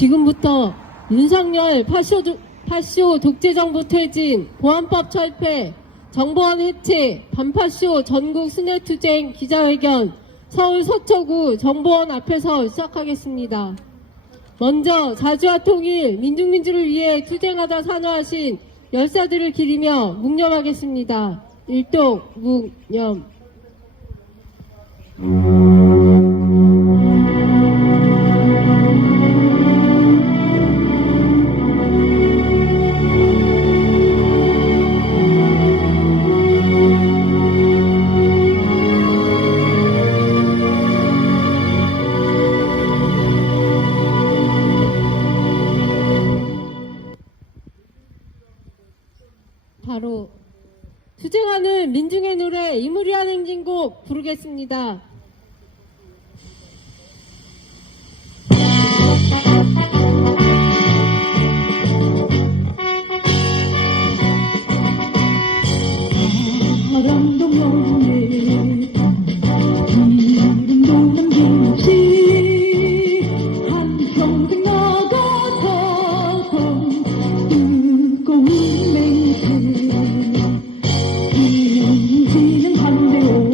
지금부터 윤석열 파쇼 독재정부 퇴진, 보안법 철폐, 정보원 해체, 반파쇼 전국 스네투쟁 기자회견 서울 서초구 정보원 앞에서 시작하겠습니다. 먼저 자주와 통일, 민중민주를 위해 투쟁하다 산화하신 열사들을 기리며 묵념하겠습니다. 일동 묵념. 바로 투쟁하는 민중의 노래 이무리한 행진곡 부르겠습니다. 바람도 명예 이름도 남김없이 한평생 나가서던 뜨거운 맹세 인지는 반대오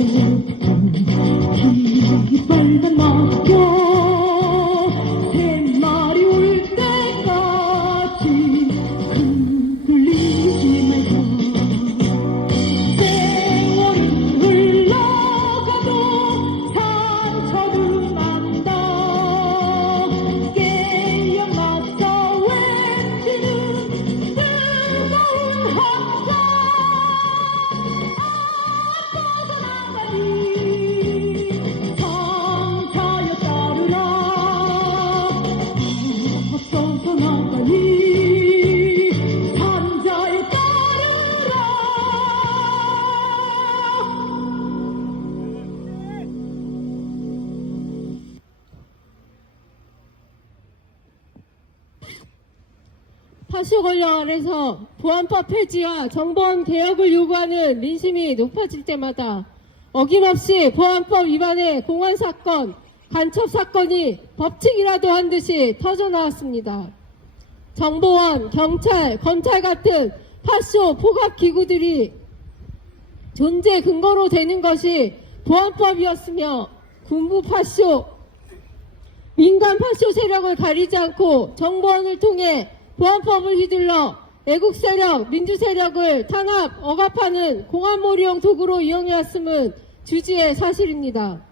깃발단 맡겨 샘말이 올 때까지 흔들리지 말자. 세월은 흘러가도 상처는 난다. 깨어 맞서 외치는 뜨거운 함성. 앞서서 나가니 상차여 따르라. 앞서서 나가니 산자여 따르라. 파쇼 권력 아래서 보안법 폐지와 정보원 개혁을 요구하는 민심이 높아질 때마다 어김없이 보안법 위반의 공안사건, 간첩사건이 법칙이라도 한 듯이 터져나왔습니다. 정보원, 경찰, 검찰 같은 파쇼 포갑기구들이 존재 근거로 되는 것이 보안법이었으며 군부 파쇼, 민간 파쇼 세력을 가리지 않고 정보원을 통해 보안법을 휘둘러 애국 세력, 민주 세력을 탄압, 억압하는 공안몰이용 도구로 이용해왔음은 주지의 사실입니다.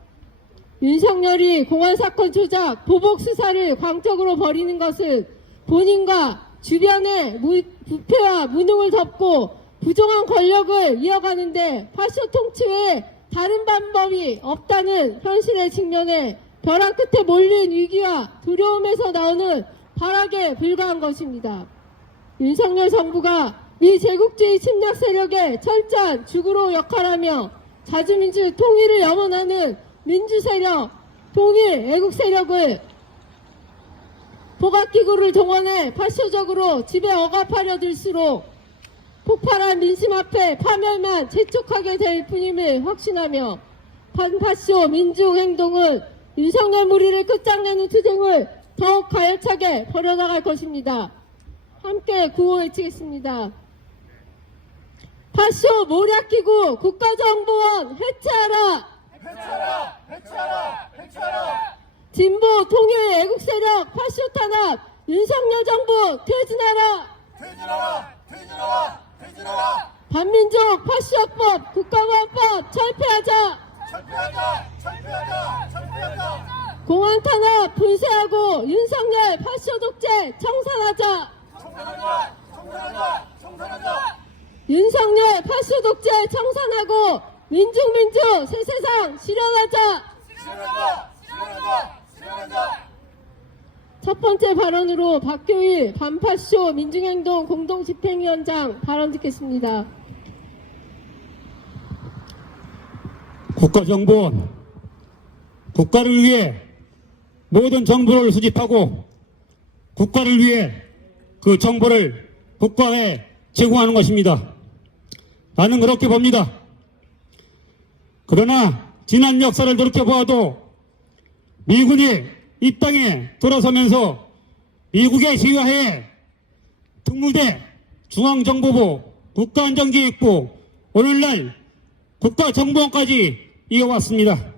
윤석열이 공안사건 조작, 보복 수사를 광적으로 벌이는 것은 본인과 주변의 부패와 무능을 덮고 부정한 권력을 이어가는데 파쇼 통치 외에 다른 방법이 없다는 현실의 직면에 벼랑 끝에 몰린 위기와 두려움에서 나오는 발악에 불과한 것입니다. 윤석열 정부가 미제국주의 침략 세력의 철저한 주구로 역할하며 자주민주 통일을 염원하는 민주세력, 통일 애국 세력을 포갑기구를 동원해 파쇼적으로 지배 억압하려 들수록 폭발한 민심 앞에 파멸만 재촉하게 될 뿐임을 확신하며 반파쇼 민중행동은 윤석열 무리를 끝장내는 투쟁을 더욱 가열차게 벌여나갈 것입니다. 함께 구호 외치겠습니다. 파쇼 모략기구 국가정보원 해체하라! 해체하라! 해체하라! 해체하라! 진보 통일 애국세력 파쇼 탄압 윤석열 정부 퇴진하라! 퇴진하라! 퇴진하라! 퇴진하라! 반민족 파쇼법 국가보안법 철폐하자! 철폐하자! 철폐하자! 철폐하자! 공안 탄압 분쇄하고 윤석열 파쇼 독재 청산하자! 청산하자! 청산하자! 청산하자! 윤석열 파쇼 독재 청산하고 민주 새 세상 실현하자! 실현하자! 실현하자! 실현하자! 첫 번째 발언으로 박교일 반파쇼 민중행동 공동집행위원장 발언 듣겠습니다. 국가정보원, 국가를 위해 모든 정보를 수집하고 국가를 위해 그 정보를 국가에 제공하는 것입니다. 나는 그렇게 봅니다. 그러나 지난 역사를 돌이켜보아도 미군이 이 땅에 돌아서면서 미국의 지휘하에 특무대, 중앙정보부, 국가안전기획부, 오늘날 국가정보원까지 이어왔습니다.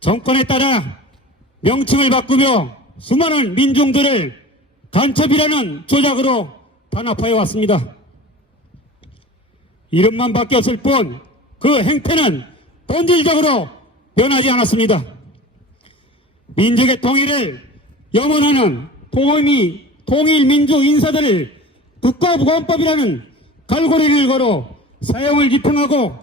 정권에 따라 명칭을 바꾸며 수많은 민중들을 간첩이라는 조작으로 단합하여 왔습니다. 이름만 바뀌었을 뿐 그 행태는 본질적으로 변하지 않았습니다. 민족의 통일을 염원하는 통일민주 인사들을 국가보안법이라는 갈고리를 걸어 사형을 집행하고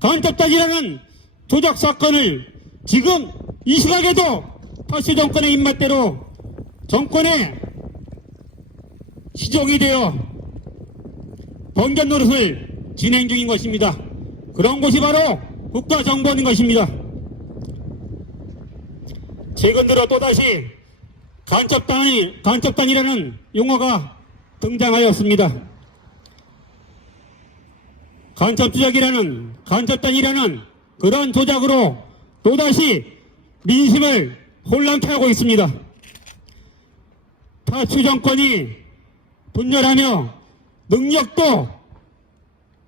간첩단이라는 조작 사건을 지금 이 시각에도 파시 정권의 입맛대로 정권의 시종이 되어 번견 노릇을 진행 중인 것입니다. 그런 곳이 바로 국가정보원인 것입니다. 최근 들어 또다시 간첩단이라는 용어가 등장하였습니다. 간첩단이라는 그런 조작으로 또다시 민심을 혼란케 하고 있습니다. 파슈 정권이 분열하며 능력도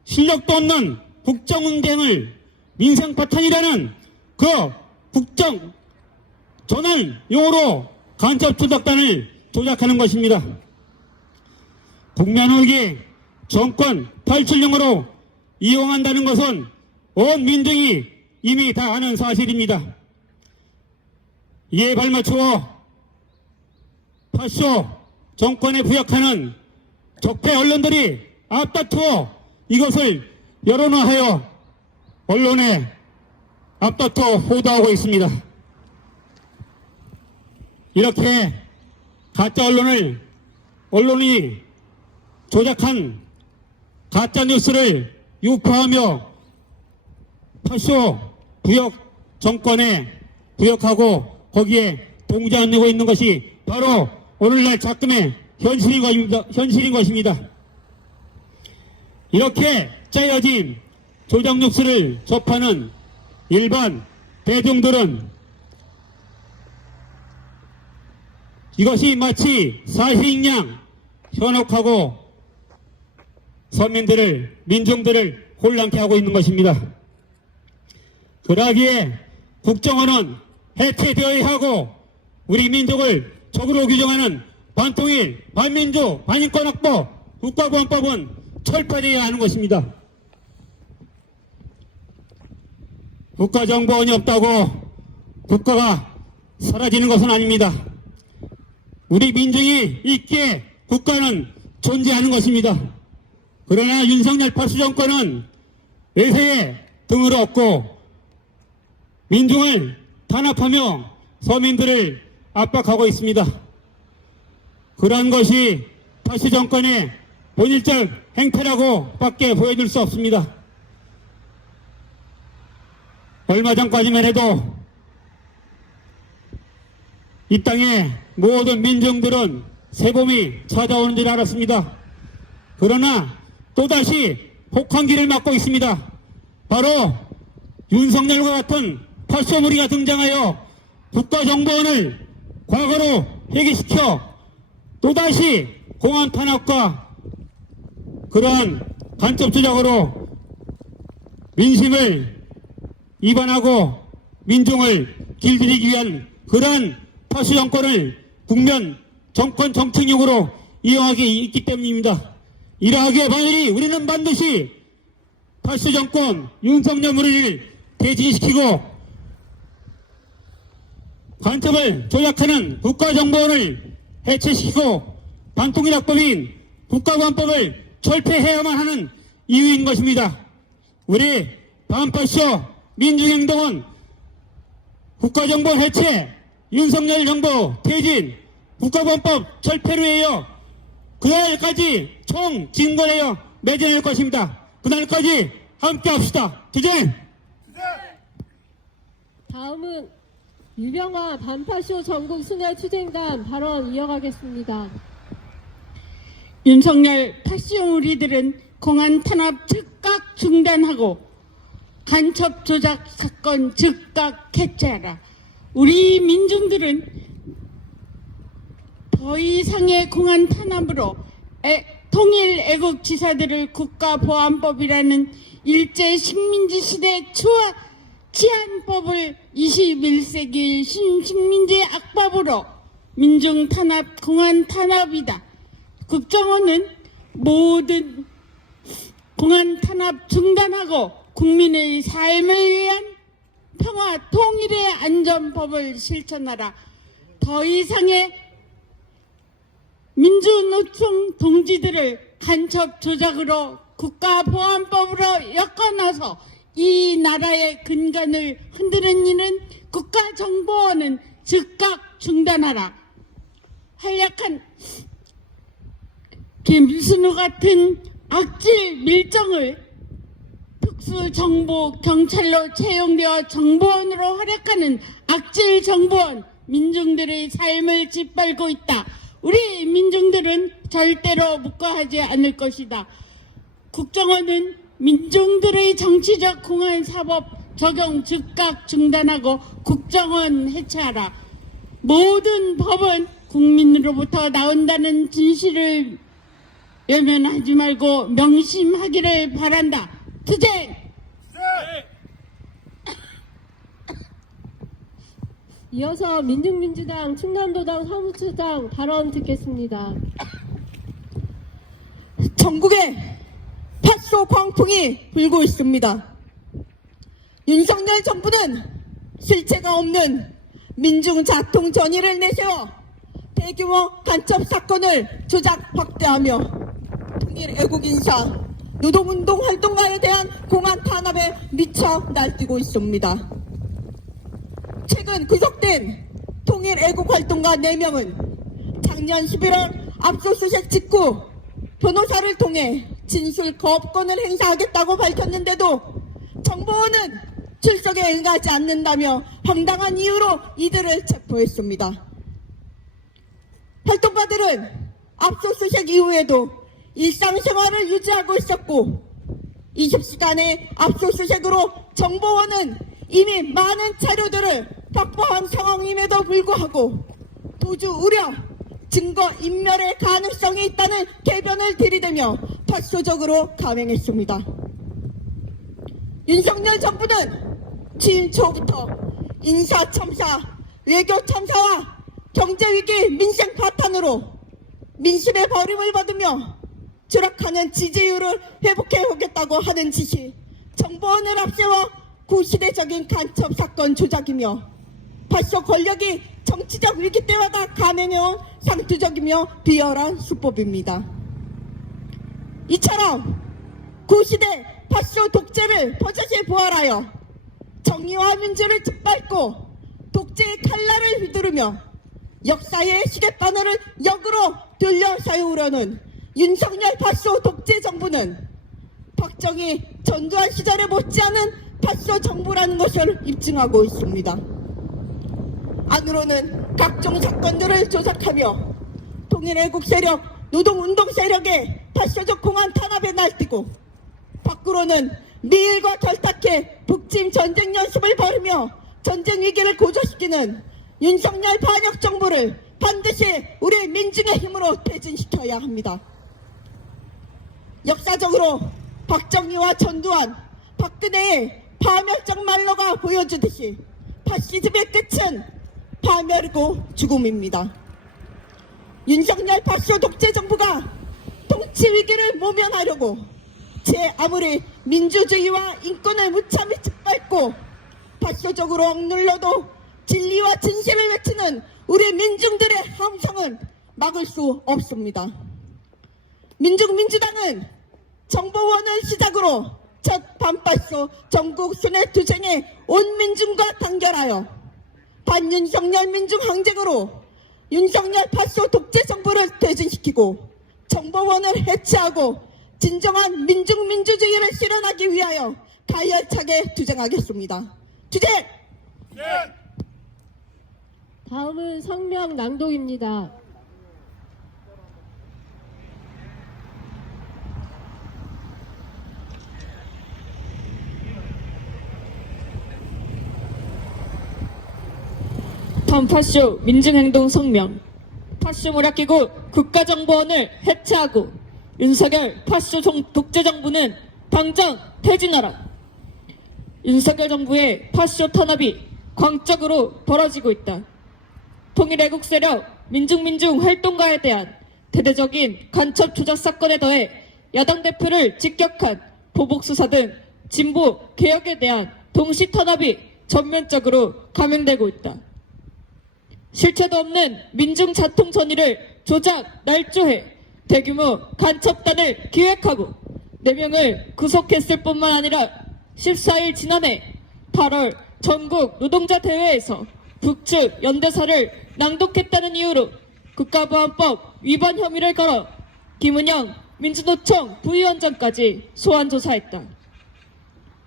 실력도 없는 국정운동을 민생파탄이라는 그 국정 전환 용어로 간첩 조작단을 조작하는 것입니다. 국면후기 정권 탈출용어로 이용한다는 것은 온 민중이 이미 다 아는 사실입니다. 이에 발맞추어 파쇼 정권에 부역하는 적폐 언론들이 앞다투어 이것을 여론화하여 언론에 앞다투어 보도하고 있습니다. 이렇게 가짜 언론이 조작한 가짜 뉴스를 유포하며 파쇼 부역 정권에 부역하고 거기에 동조하고 있는 것이 바로 오늘날 작금의 현실인 것입니다. 이렇게 짜여진 조작 뉴스를 접하는 일반 대중들은 이것이 마치 사실인 양 현혹하고 민중들을 혼란케 하고 있는 것입니다. 그러기에 국정원은 해체되어야 하고 우리 민족을 적으로 규정하는 반통일, 반민주, 반인권학법, 국가보안법은 철폐되어야 하는 것입니다. 국가정보원이 없다고 국가가 사라지는 것은 아닙니다. 우리 민중이 있기에 국가는 존재하는 것입니다. 그러나 윤석열 파쇼 정권은 외세에 등을 업고 민중을 탄압하며 서민들을 압박하고 있습니다. 그런 것이 파쇼 정권의 본질적 행태라고 밖에 보여줄 수 없습니다. 얼마 전까지만 해도 이 땅의 모든 민중들은 새봄이 찾아오는 줄 알았습니다. 그러나 또다시 혹한기를 맞고 있습니다. 바로 윤석열과 같은 파쇼 무리가 등장하여 국가정보원을 과거로 회귀시켜 또다시 공안 탄압과 그러한 간첩 조작으로 민심을 이반하고 민중을 길들이기 위한 그러한 파쇼 정권을 국면 정권 정치용으로 이용하게 있기 때문입니다. 이러하기에 반드시 우리는 반드시 파쇼 정권 윤석열 무리를 퇴진시키고 간첩을 조작하는 국가정보원을 해체시키고 반통일학법인 국가보안법을 철폐해야만 하는 이유인 것입니다. 우리 반파쇼 민중행동은 국가정보 해체, 윤석열 정부 퇴진, 국가보안법 철폐로 해요. 그날까지 총 진건하여 매진할 것입니다. 그날까지 함께 합시다. 투쟁! 다음은 유병화 반파쇼 전국 순회 추진단 발언 이어가겠습니다. 윤석열 파쇼 무리들은 공안 탄압 즉각 중단하고 간첩 조작 사건 즉각 해체하라. 우리 민중들은 더 이상의 공안 탄압으로 통일 애국 지사들을 국가보안법이라는 일제 식민지 시대 치안법을 21세기 신식민지 악법으로 민중 탄압, 공안 탄압이다. 국정원은 모든 공안 탄압 중단하고 국민의 삶을 위한 평화 통일의 안전법을 실천하라. 더 이상의 민주노총 동지들을 간첩 조작으로 국가보안법으로 엮어놔서 이 나라의 근간을 흔드는 이는 국가정보원은 즉각 중단하라. 한약한 김순우 같은 악질 밀정을 특수정보 경찰로 채용되어 정보원으로 활약하는 악질 정보원, 민중들의 삶을 짓밟고 있다. 우리 민중들은 절대로 묵과하지 않을 것이다. 국정원은 민중들의 정치적 공안 사법 적용 즉각 중단하고 국정원 해체하라. 모든 법은 국민으로부터 나온다는 진실을 외면하지 말고 명심하기를 바란다. 투쟁! 이어서 민중민주당 충남도당 사무처장 발언 듣겠습니다. 전국에 팥소 광풍이 불고 있습니다. 윤석열 정부는 실체가 없는 민중 자통 전의를 내세워 대규모 간첩 사건을 조작 확대하며 통일 애국 인사, 노동운동 활동가에 대한 공안 탄압에 미쳐 날뛰고 있습니다. 최근 구속된 통일 애국 활동가 4명은 작년 11월 압수수색 직후 변호사를 통해 진술 거부권을 행사하겠다고 밝혔는데도 정보원은 출석에 응하지 않는다며 황당한 이유로 이들을 체포했습니다. 활동가들은 압수수색 이후에도 일상생활을 유지하고 있었고 20시간의 압수수색으로 정보원은 이미 많은 자료들을 확보한 상황임에도 불구하고 도주 우려, 증거 인멸의 가능성이 있다는 개변을 들이대며 파쇼적으로 감행했습니다. 윤석열 정부는 취임 초부터 인사참사, 외교참사와 경제위기 민생 파탄으로 민심의 버림을 받으며 추락하는 지지율을 회복해오겠다고 하는 짓이 정보원을 앞세워 구시대적인 간첩 사건 조작이며 파쇼 권력이 정치적 위기 때마다 감행해온 상투적이며 비열한 수법입니다. 이처럼 구시대 파쇼 독재를 버젓이 부활하여 정의와 민주를 짓밟고 독재의 칼날을 휘두르며 역사의 시계바늘을 역으로 돌려 세우려는 윤석열 파쇼 독재 정부는 박정희, 전두환 시절에 못지않은 파쇼 정부라는 것을 입증하고 있습니다. 안으로는 각종 사건들을 조작하며 통일애국 세력, 노동운동 세력의 파쇼적 공안 탄압에 날뛰고 밖으로는 미일과 결탁해 북침 전쟁 연습을 벌이며 전쟁 위기를 고조시키는 윤석열 반역 정부를 반드시 우리 민중의 힘으로 퇴진시켜야 합니다. 역사적으로 박정희와 전두환, 박근혜의 파멸적 말로가 보여주듯이 파시즘의 끝은 파멸이고 죽음입니다. 윤석열 파쇼 독재 정부가 통치 위기를 모면하려고 제 아무리 민주주의와 인권을 무참히 짓밟고 파쇼적으로 억눌러도 진리와 진실을 외치는 우리 민중들의 함성은 막을 수 없습니다. 민중민주당은 정보원을 시작으로 첫 반파쇼 전국 순회 투쟁에 온 민중과 단결하여 반윤석열 민중 항쟁으로 윤석열 파쇼 독재 정부를 퇴진시키고 정보원을 해체하고 진정한 민중민주주의를 실현하기 위하여 가열차게 투쟁하겠습니다. 투쟁! 다음은 성명 낭독입니다. 반파쇼 민중행동 성명. 파쇼모략 기구 국가정보원을 해체하고 윤석열 파쇼 독재정부는 당장 퇴진하라. 윤석열 정부의 파쇼 탄압이 광적으로 벌어지고 있다. 통일애국 세력 민중민중 활동가에 대한 대대적인 간첩 조작 사건에 더해 야당 대표를 직격한 보복수사 등 진보 개혁에 대한 동시 탄압이 전면적으로 감행되고 있다. 실체도 없는 민중 자통 전의를 조작, 날조해 대규모 간첩단을 기획하고 4명을 구속했을 뿐만 아니라 14일 지난해 8월 전국 노동자 대회에서 북측 연대사를 낭독했다는 이유로 국가보안법 위반 혐의를 걸어 김은영 민주노총 부위원장까지 소환 조사했다.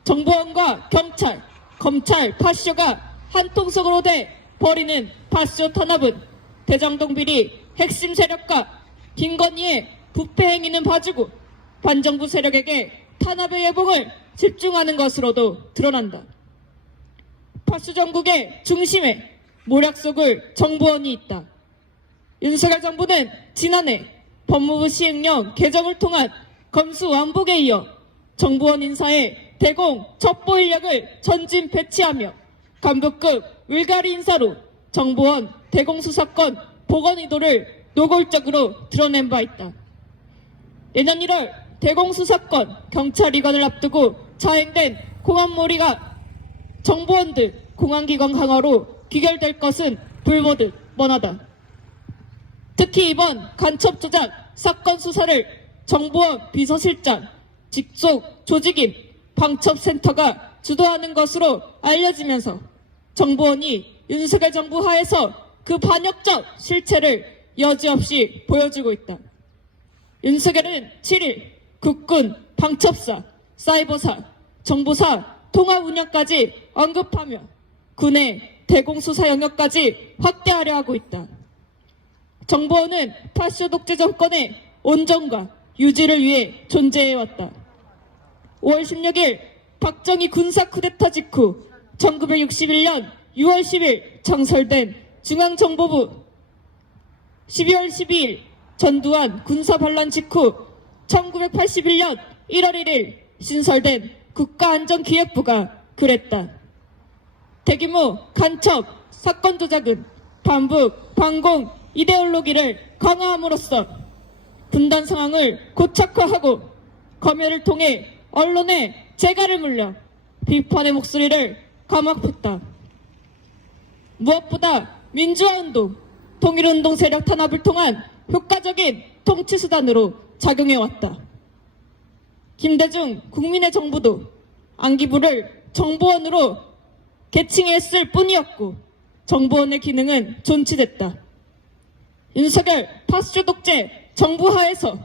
정보원과 경찰, 검찰, 파쇼가 한 통속으로 돼 벌이는 파쇼 탄압은 대장동 비리 핵심 세력과 김건희의 부패 행위는 봐주고 반정부 세력에게 탄압의 예봉을 집중하는 것으로도 드러난다. 파쇼 정국의 중심에 모략 속을 정보원이 있다. 윤석열 정부는 지난해 법무부 시행령 개정을 통한 검수 완복에 이어 정보원 인사에 대공 첩보 인력을 전진 배치하며 간부급 물갈이 인사로 정보원 대공수사권 복원 의도를 노골적으로 드러낸 바 있다. 내년 1월 대공수사권 경찰이관을 앞두고 자행된 공안몰이가 정보원 등 공안기관 강화로 귀결될 것은 불보듯 뻔하다. 특히 이번 간첩 조작 사건 수사를 정보원 비서실장, 직속 조직인 방첩센터가 주도하는 것으로 알려지면서 정보원이 윤석열 정부 하에서 그 반역적 실체를 여지없이 보여주고 있다. 윤석열은 7일 국군, 방첩사, 사이버사, 정보사, 통합 운영까지 언급하며 군의 대공수사 영역까지 확대하려 하고 있다. 정보원은 파쇼 독재 정권의 온정과 유지를 위해 존재해왔다. 5월 16일 박정희 군사 쿠데타 직후 1961년 6월 10일 창설된 중앙정보부, 12월 12일 전두환 군사 반란 직후 1981년 1월 1일 신설된 국가안전기획부가 그랬다. 대규모 간첩 사건 조작은 반북, 반공 이데올로기를 강화함으로써 분단 상황을 고착화하고 검열을 통해 언론에 재갈을 물려 비판의 목소리를 감압했다. 무엇보다 민주화운동, 통일운동 세력 탄압을 통한 효과적인 통치수단으로 작용해왔다. 김대중 국민의 정부도 안기부를 정보원으로 개칭했을 뿐이었고 정보원의 기능은 존치됐다. 윤석열 파쇼 독재 정부 하에서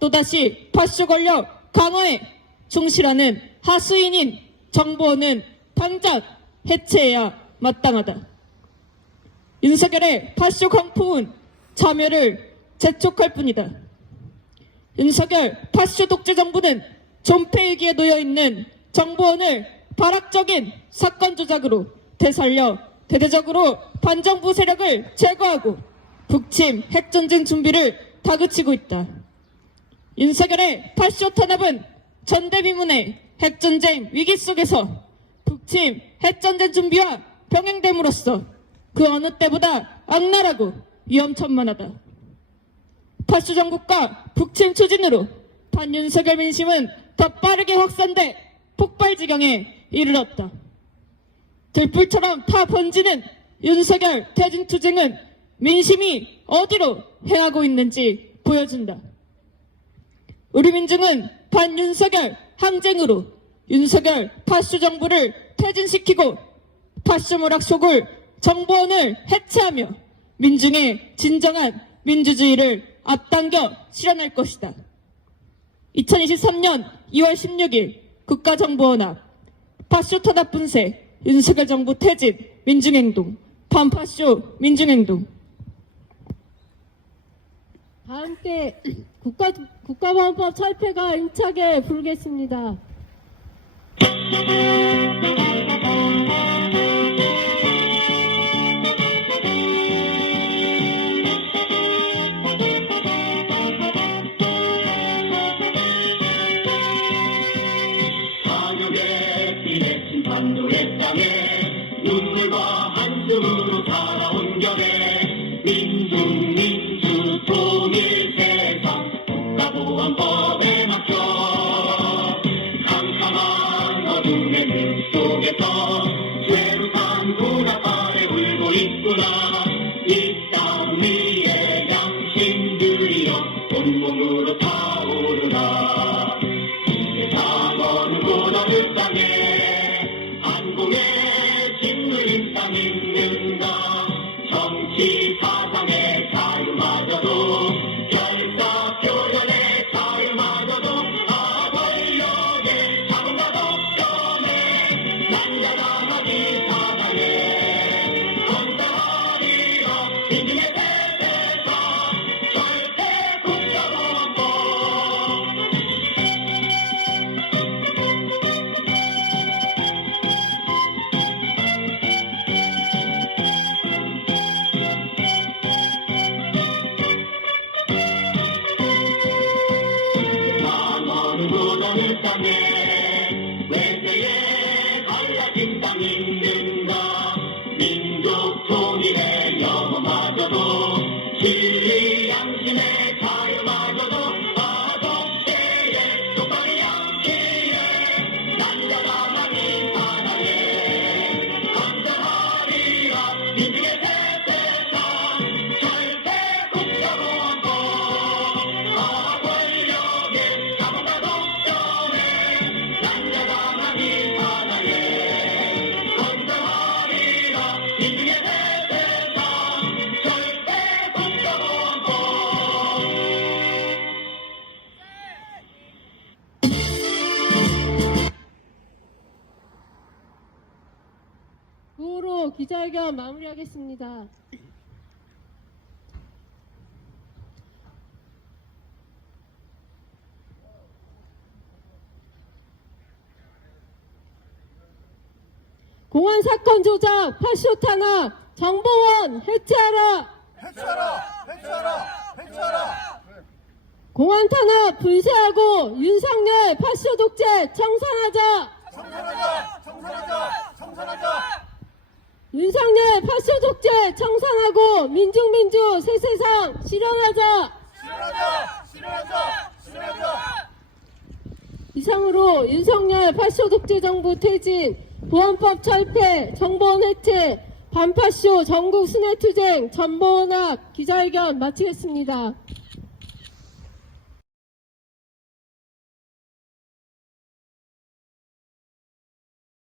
또다시 파쇼 권력 강화에 충실하는 하수인인 정보원은 당장 해체해야 마땅하다. 윤석열의 파쇼 광풍은 참여를 재촉할 뿐이다. 윤석열 파쇼 독재 정부는 존폐 위기에 놓여있는 정보원을 발악적인 사건 조작으로 되살려 대대적으로 반정부 세력을 제거하고 북침 핵전쟁 준비를 다그치고 있다. 윤석열의 파쇼 탄압은 전대미문의 핵전쟁 위기 속에서 북침 핵전쟁 준비와 병행됨으로써 그 어느 때보다 악랄하고 위험천만하다. 파쇼 정국과 북침 추진으로 반윤석열 민심은 더 빠르게 확산돼 폭발 지경에 이르렀다. 들불처럼 타 번지는 윤석열 퇴진 투쟁은 민심이 어디로 향하고 있는지 보여준다. 우리 민중은 반윤석열 항쟁으로 윤석열 파쇼 정부를 퇴진시키고 파쇼 모락 속을 정보원을 해체하며 민중의 진정한 민주주의를 앞당겨 실현할 것이다. 2023년 2월 16일 국가정보원 앞 파쇼 탄압 분쇄 윤석열 정부 퇴진 민중행동 반파쇼 민중행동. 다 함께 국가보안법 철폐가 힘차게 부르겠습니다. 한반도의 땅에 눈물과 한숨으로 살아온 결에 민중 민주 통일 세상 국가보안법에 맞춰 캄캄한 어둠의 늪 속에서 죄로 산 눈앞아래 울고 있구나. 이 땅 위에 양심들이여 온몸으로 타오르라. 이 세상 어느 곳 어느 땅에 한국의 짓눌린 땅 있는가. 정치 사상의 자유마저도 결사 표현의 자유마저도 다 권력의 자본과 독점에 난자당하기 사단에 건설하리라. 민중의 대대사 절대 국가보안법. 어느 곳 어느 땅에 외세에 갈라진 땅 있는가. 민족 통일의 영혼마저도 진리 양심의 자유마저도 아독죄의 독박의 양치에 난자당하기 사단에 건설하리라. 민중의 대대상 절대 국가보안법. 다 권력의 자본과 독점에 난자당하기 사단에 건설하리라. 민중의 대대상 절대 국가보안법. 구호로 기자회견 마무리하겠습니다. 공안 사건 조작, 파쇼 탄압, 정보원 해체하라. 해체하라! 해체하라! 해체하라! 공안 탄압 분쇄하고 윤석열 파쇼 독재 청산하자. 청산하자! 청산하자! 청산하자! 윤석열 파쇼 독재 청산하고 민중민주 새 세상 실현하자. 실현하자! 실현하자! 실현하자! 이상으로 윤석열 파쇼 독재 정부 퇴진, 보안법 철폐, 정보원 해체, 반파쇼 전국 순회투쟁, 전보원합 기자회견 마치겠습니다.